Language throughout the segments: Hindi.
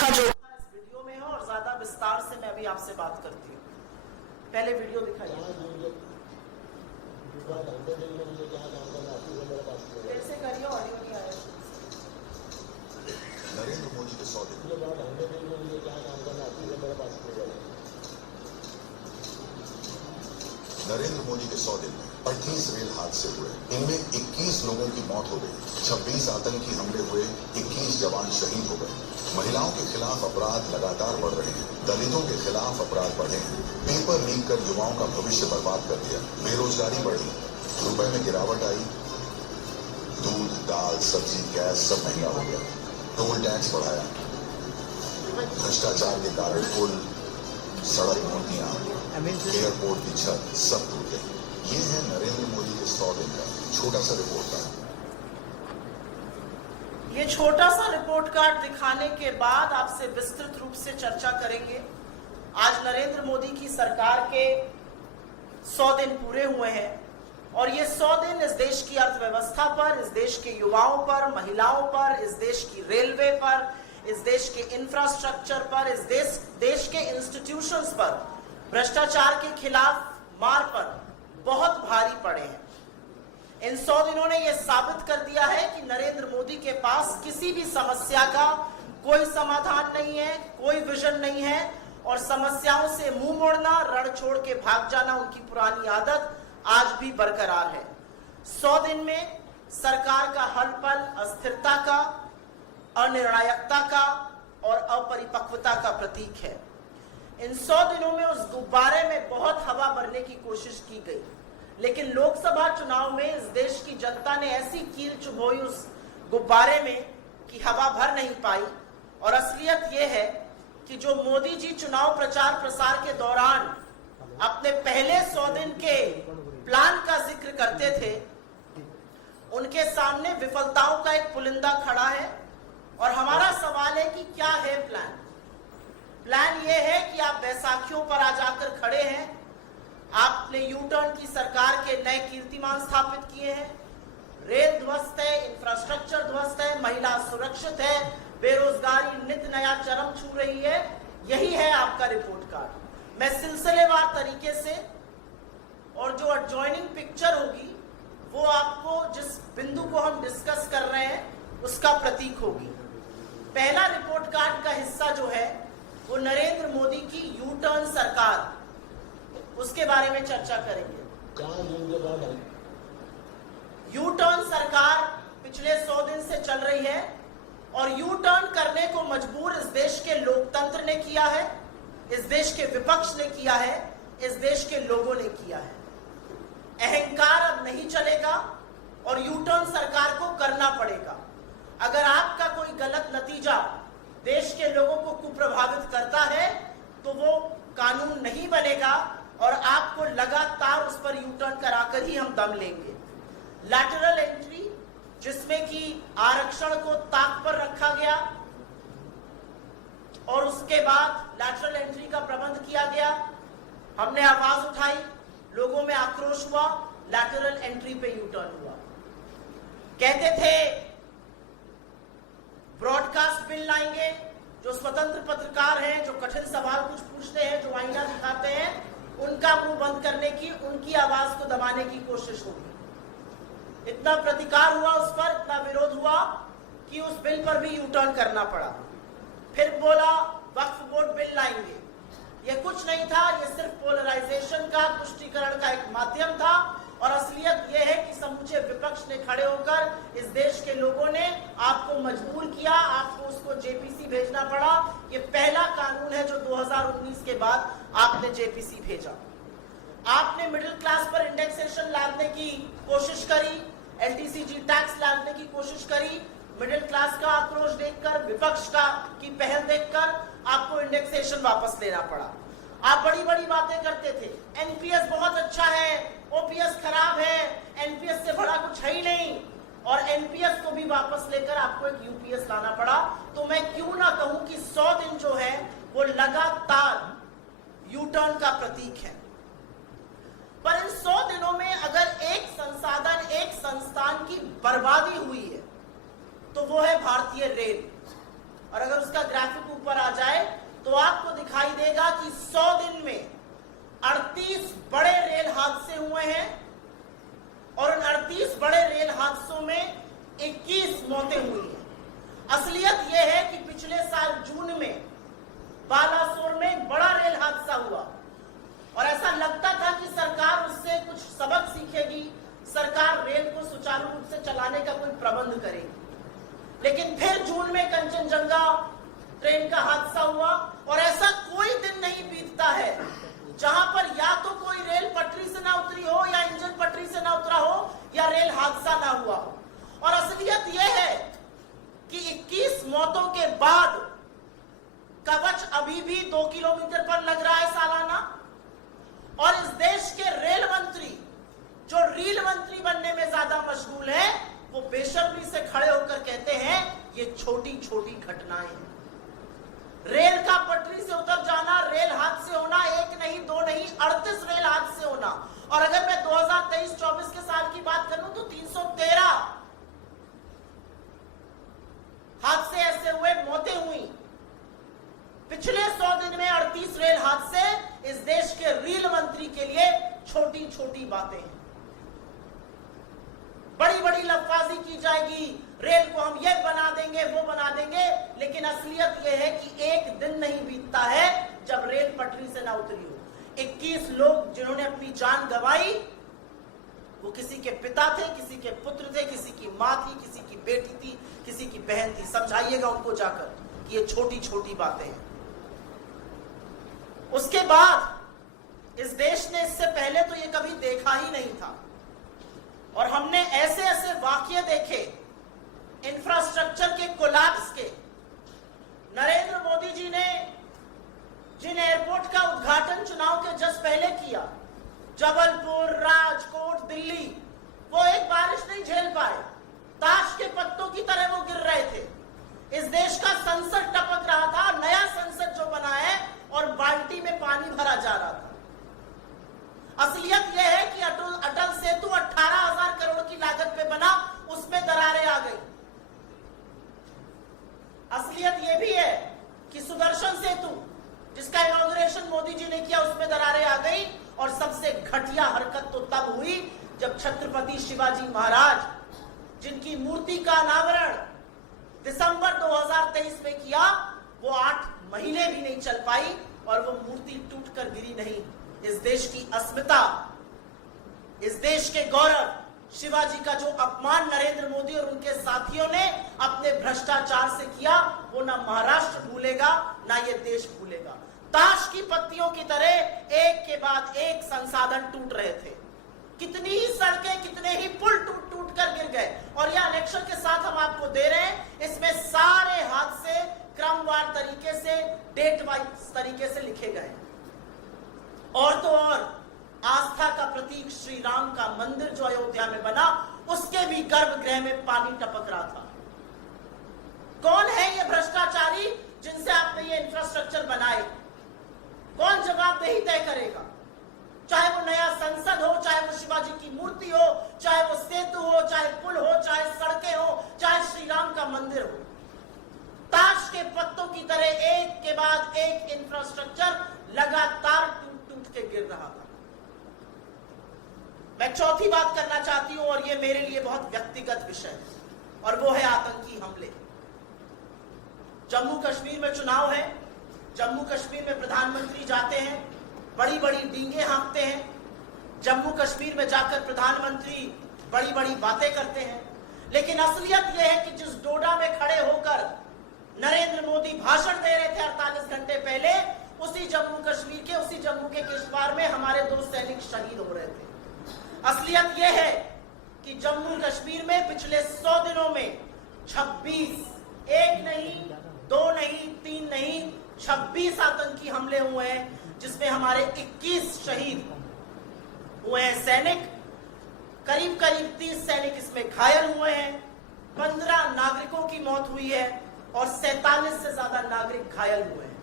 देखा जो इस वीडियो में है और ज्यादा विस्तार से मैं अभी आपसे बात करती हूँ। पहले वीडियो दिखाइए। फिर से करिए, ऑडियो नहीं आया। नरेंद्र मोदी के 100 दिन नरेंद्र मोदी के 100 दिन में 38 रेल हादसे हुए। इनमें 21 लोगों की मौत हो गई, 26 आतंकी हमले हुए, 21 जवान शहीद हो गए। महिलाओं के खिलाफ अपराध लगातार बढ़ रहे हैं, दलितों के खिलाफ अपराध बढ़े हैं। पेपर लीक कर युवाओं का भविष्य बर्बाद कर दिया। बेरोजगारी बढ़ी, रुपए में गिरावट आई, दूध, दाल, सब्जी, गैस सब महंगा हो गया। टोल टैक्स बढ़ाया, भ्रष्टाचार के कारण पुल, सड़क, मूर्तियां, एयरपोर्ट की छत सब टूट गई। ये है नरेंद्र मोदी के 100 दिन का छोटा सा रिपोर्ट कार्ड। ये छोटा सा रिपोर्ट कार्ड दिखाने के बाद आपसे विस्तृत रूप से चर्चा करेंगे। आज नरेंद्र मोदी की सरकार के 100 दिन पूरे हुए हैं और ये 100 दिन इस देश की अर्थव्यवस्था पर, इस देश के युवाओं पर, महिलाओं पर, इस देश की रेलवे पर, इस देश के इंफ्रास्ट्रक्चर पर, इस देश के इंस्टीट्यूशंस पर, भ्रष्टाचार के खिलाफ मार पर बहुत भारी पड़े हैं। इन 100 दिनों ने यह साबित कर दिया है कि नरेंद्र मोदी के पास किसी भी समस्या का कोई समाधान नहीं है, कोई विजन नहीं है और समस्याओं से मुंह मोड़ना, रण छोड़ के भाग जाना उनकी पुरानी आदत आज भी बरकरार है। 100 दिन में सरकार का हर पल अस्थिरता का, अनिर्णायकता का और अपरिपक्वता का प्रतीक है। इन 100 दिनों में उस गुब्बारे में बहुत हवा भरने की कोशिश की गई, लेकिन लोकसभा चुनाव में इस देश की जनता ने ऐसी कील चुभोई उस गुब्बारे में कि हवा भर नहीं पाई। और असलियत यह है कि जो मोदी जी चुनाव प्रचार प्रसार के दौरान अपने पहले 100 दिन के प्लान का जिक्र करते थे, उनके सामने विफलताओं का एक पुलिंदा खड़ा है। और हमारा सवाल है कि क्या है प्लान? प्लान ये है कि आप बैसाखियों पर आ जाकर खड़े हैं, आपने यू टर्न की सरकार के नए कीर्तिमान स्थापित किए हैं, रेल ध्वस्त है, इंफ्रास्ट्रक्चर ध्वस्त है, महिला सुरक्षित है, बेरोजगारी नित नया चरम छू रही है। यही है आपका रिपोर्ट कार्ड। मैं सिलसिलेवार तरीके से और जो एडजॉइनिंग पिक्चर होगी वो आपको जिस बिंदु को हम डिस्कस कर रहे हैं उसका प्रतीक होगी। पहला रिपोर्ट कार्ड का हिस्सा जो है वो नरेंद्र मोदी की यू टर्न सरकार, उसके बारे में चर्चा करेंगे। यू टर्न सरकार पिछले 100 दिन से चल रही है और यू टर्न करने को मजबूर इस देश के लोकतंत्र ने किया है, इस देश के विपक्ष ने किया है, इस देश के लोगों ने किया है। अहंकार अब नहीं चलेगा और यू टर्न सरकार को करना पड़ेगा। अगर आपका कोई गलत नतीजा देश के लोगों को कुप्रभावित करता है तो वो कानून नहीं बनेगा और आपको लगातार उस पर यू टर्न कराकर ही हम दम लेंगे। लैटरल एंट्री, जिसमें कि आरक्षण को ताक पर रखा गया और उसके बाद लैटरल एंट्री का प्रबंध किया गया, हमने आवाज उठाई, लोगों में आक्रोश हुआ, लैटरल एंट्री पे यू टर्न हुआ। कहते थे ब्रॉडकास्ट बिल लाएंगे, जो स्वतंत्र पत्रकार हैं, जो कठिन सवाल कुछ पूछते हैं, जो आईना दिखाते हैं, उनका मुंह बंद करने की, उनकी आवाज को दबाने की कोशिश होगी। इतना प्रतिकार हुआ उस पर, इतना विरोध हुआ कि उस बिल पर भी यू टर्न करना पड़ा। फिर बोला वक्फ बोर्ड बिल लाएंगे। यह कुछ नहीं था, यह सिर्फ पोलराइजेशन का, तुष्टीकरण का एक माध्यम था और असलियत यह है कि समूचे विपक्ष ने खड़े होकर इस देश के लोगों ने आपको मजबूर किया, आपको उसको जेपीसी भेजना पड़ा। ये पहला कानून है जो 2019 के बाद आपने जेपीसी भेजा। आपने मिडिल क्लास पर इंडेक्सेशन लादने की कोशिश करी, एलटीसीजी टैक्स लादने की कोशिश करी। मिडिल क्लास का आक्रोश देखकर, विपक्ष का की पहल देखकर आपको इंडेक्सेशन वापस लेना पड़ा। आप बड़ी बड़ी बातें करते थे, एनपीएस बहुत अच्छा है, ओपीएस खराब है, एनपीएस से बड़ा कुछ है ही नहीं, और एनपीएस को भी वापस लेकर आपको एक यूपीएस लाना पड़ा। तो मैं क्यों ना कहूं कि 100 दिन जो है वो लगातार यू टर्न का प्रतीक है। पर इन 100 दिनों में अगर एक संसाधन, एक संस्थान की बर्बादी हुई है तो वो है भारतीय रेल। और अगर उसका ग्राफिक ऊपर हुए हैं और उन 38 बड़े रेल हादसों में 21 मौतें हुई हैं। असलियत यह है कि पिछले साल जून में बालासोर में एक बड़ा रेल हादसा हुआ और ऐसा लगता था कि सरकार उससे कुछ सबक सीखेगी, सरकार रेल को सुचारू रूप से चलाने का कोई प्रबंध करेगी। लेकिन फिर जून में कंचनजंगा ट्रेन का हादसा हुआ और ऐसा कोई दिन नहीं बीतता है जहां पर या तो कोई रेल पटरी से ना उतरी हो या इंजन पटरी से ना उतरा हो या रेल हादसा ना हुआ हो। और असलियत यह है कि 21 मौतों के बाद कवच अभी भी 2 किलोमीटर पर लग रहा है सालाना और इस देश के रेल मंत्री जो रील मंत्री बनने में ज्यादा मशगूल है वो बेशर्मी से खड़े होकर कहते हैं ये छोटी छोटी घटनाएं हैं। रेल का पटरी से उतर जाना, रेल हादसे होना, 1 नहीं 2 नहीं 38 रेल हादसे होना। और अगर मैं 2023-24 के साल की बात करूं तो 313 हादसे ऐसे हुए, मौतें हुई। पिछले 100 दिन में 38 रेल हादसे इस देश के रेल मंत्री के लिए छोटी छोटी बातें हैं। बड़ी बड़ी लफ्ज़बाजी की जाएगी, रेल को हम ये बना देंगे वो बना देंगे, लेकिन असलियत यह है कि एक दिन नहीं बीतता है जब रेल पटरी से ना उतरी हो। 21 लोग जिन्होंने अपनी जान गंवाई वो किसी के पिता थे, किसी के पुत्र थे, किसी की मां थी, किसी की बेटी थी, किसी की बहन थी। समझाइएगा उनको जाकर कि ये छोटी छोटी बातें हैं। उसके बाद इस देश ने इससे पहले तो ये कभी देखा ही नहीं था और हमने ऐसे ऐसे वाकये देखे इंफ्रास्ट्रक्चर के कोलैप्स के। नरेंद्र मोदी जी ने जिन एयरपोर्ट का उद्घाटन चुनाव के जस्ट पहले किया, जबलपुर, राजकोट, दिल्ली, वो एक बारिश नहीं झेल पाए, ताश के पत्तों की तरह वो गिर रहे थे। इस देश का संसद टपक रहा था, नया संसद जो बना है और बाल्टी में पानी भरा जा रहा था। असलियत यह है कि अटल सेतु 18,000 करोड़ की लागत पे बना, उसमें दरारें आ गई। असलियत यह भी है कि सुदर्शन सेतु जिसका इनॉग्रेशन मोदी जी ने किया उसमें दरारें आ गई। और सबसे घटिया हरकत तो तब हुई जब छत्रपति शिवाजी महाराज जिनकी मूर्ति का अनावरण दिसंबर 2023 में किया, वो 8 महीने भी नहीं चल पाई और वो मूर्ति टूटकर गिरी नहीं। इस देश की अस्मिता, इस देश के गौरव, शिवाजी का जो अपमान नरेंद्र मोदी और उनके साथियों ने अपने भ्रष्टाचार से किया, वो ना महाराष्ट्र भूलेगा ना ये देश भूलेगा। ताश की पत्तियों की तरह एक के बाद एक संसाधन टूट रहे थे। कितनी ही सड़कें, कितने ही पुल टूट टूट कर गिर गए। और यह अनेक्शन के साथ हम आपको दे रहे हैं, इसमें सारे हादसे क्रमवार तरीके से, डेट वाइज तरीके से लिखे गए। और तो और आस्था का प्रतीक श्री राम का मंदिर जो अयोध्या में बना, उसके भी गर्भगृह में पानी टपक रहा था। कौन है ये भ्रष्टाचारी जिनसे आपने ये इंफ्रास्ट्रक्चर बनाए? कौन जवाबदेही तय करेगा? चाहे वो नया संसद हो, चाहे वो शिवाजी की मूर्ति हो, चाहे वो सेतु हो, चाहे पुल हो, चाहे सड़कें हो, चाहे श्री राम का मंदिर हो। ताश के पत्तों की तरह एक के बाद एक इंफ्रास्ट्रक्चर लगातार टूट टूट के गिर रहा था। मैं चौथी बात करना चाहती हूं और यह मेरे लिए बहुत व्यक्तिगत विषय है और वो है आतंकी हमले। जम्मू कश्मीर में चुनाव है, जम्मू कश्मीर में प्रधानमंत्री जाते हैं, बड़ी बड़ी डींगे हाँकते हैं, जम्मू कश्मीर में जाकर प्रधानमंत्री बड़ी बड़ी बातें करते हैं। लेकिन असलियत यह है कि जिस डोडा में खड़े होकर नरेंद्र मोदी भाषण दे रहे थे 48 घंटे पहले, उसी जम्मू कश्मीर के, उसी जम्मू के किश्तवाड़ में हमारे 2 सैनिक शहीद हो रहे थे। असलियत यह है कि जम्मू कश्मीर में पिछले 100 दिनों में 26, 1 नहीं 2 नहीं 3 नहीं 26 आतंकी हमले हुए हैं, जिसमें हमारे 21 शहीद हुए हैं सैनिक, करीब करीब 30 सैनिक इसमें घायल हुए हैं, 15 नागरिकों की मौत हुई है और 47 से ज्यादा नागरिक घायल हुए हैं।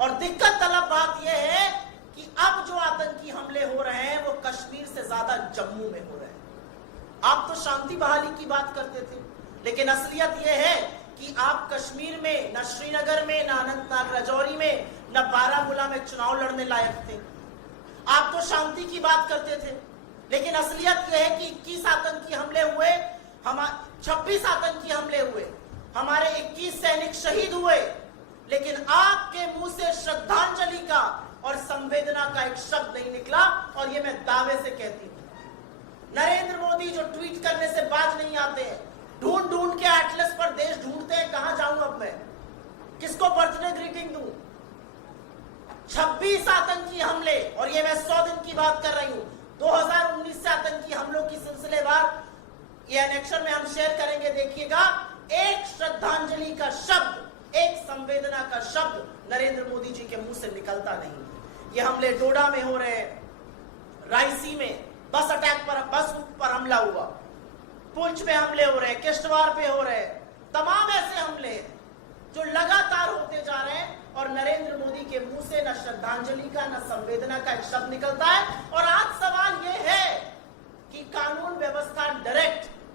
और दिक्कत तलब बात यह है कि अब जो आतंकी हमले हो रहे हैं वो कश्मीर से ज्यादा जम्मू में हो रहे हैं। आप तो शांति बहाली की बात करते थे, लेकिन असलियत यह है कि आप कश्मीर में न श्रीनगर में, न अनंतनाग राजौरी में, न बारामूला में चुनाव लड़ने लायक थे। आप तो शांति की बात करते थे, लेकिन असलियत यह है कि 21 आतंकी हमले हुए, 26 आतंकी हमले हुए, हमारे 21 सैनिक शहीद हुए, लेकिन आपके मुंह से श्रद्धांजलि का और संवेदना का एक शब्द नहीं निकला। और ये मैं दावे से कहती हूं, नरेंद्र मोदी जो ट्वीट करने से बाज नहीं आते हैं, ढूंढ ढूंढ के एटलस पर देश ढूंढते हैं, कहां जाऊं अब मैं, किसको बर्थडे ग्रीटिंग दूं। 26 आतंकी हमले, और ये मैं 100 दिन की बात कर रही हूं, 2019 से आतंकी हमलों की सिलसिलेवार ये एनेक्शन में हम शेयर करेंगे, देखिएगा। एक श्रद्धांजलि का शब्द, एक संवेदना का शब्द नरेंद्र मोदी जी के मुंह से निकलता नहीं। ये हमले डोडा में हो रहे हैं, रायसी में बस पर हमला हुआ, पुंछ में हमले हो रहे हैं, किश्तवाड़ पे हो रहे हैं, तमाम ऐसे हमले हैं जो लगातार होते जा रहे हैं और नरेंद्र मोदी के मुंह से न श्रद्धांजलि का न संवेदना का एक शब्द निकलता है। और आज